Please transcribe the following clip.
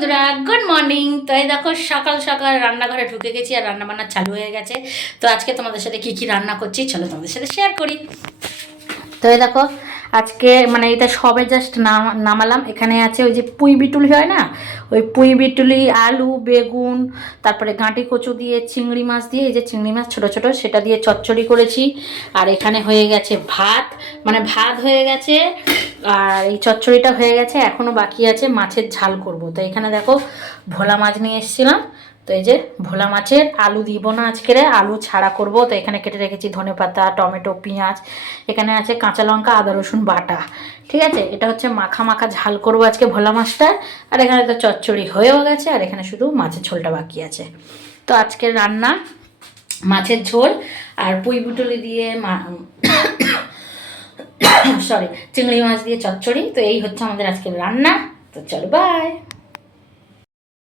বন্ধুরা, good morning. তো এই দেখো সকাল সকাল রান্নাঘরে ঢুকে গেছি আর রান্না বান্না চালু হয়ে গেছে। তো আজকে তোমাদের সাথে কি কি রান্না করছি চলো তোমাদের সাথে শেয়ার করি। তো এই দেখো আজকে মানে এটা সবে জাস্ট নামালাম। এখানে আছে ওই যে পুঁই বিটুলি হয় না, ওই পুঁই বিটুলি, আলু, বেগুন, তারপরে গাঁটি কচু দিয়ে চিংড়ি মাছ দিয়ে, এই যে চিংড়ি মাছ ছোটো ছোটো, সেটা দিয়ে চচ্চড়ি করেছি। আর এখানে হয়ে গেছে ভাত, মানে ভাত হয়ে গেছে, আর এই চচ্চড়িটা হয়ে গেছে। এখনও বাকি আছে মাছের ঝাল করব। তো এখানে দেখো ভোলা মাছ নিয়ে এসেছিলাম। তো এই যে ভোলা মাছের আলু দিব না, আজকে আলু ছাড়া করব। তো এখানে কেটে রেখেছি ধনেপাতা, টমেটো, পেঁয়াজ, এখানে আছে কাঁচা লঙ্কা, আদা রসুন বাটা। ঠিক আছে, এটা হচ্ছে মাখা মাখা ঝাল করব আজকে ভোলা মাছটা। আর এখানে তো চচ্চড়ি হয়েও গেছে, আর এখানে শুধু মাছের ঝোলটা বাকি আছে। তো আজকের রান্না মাছের ঝোল আর পুঁই বুটুলি দিয়ে সরি চিংড়ি মাছ দিয়ে চচ্চড়ি। তো এই হচ্ছে আমাদের আজকের রান্না। তো চলো বাই।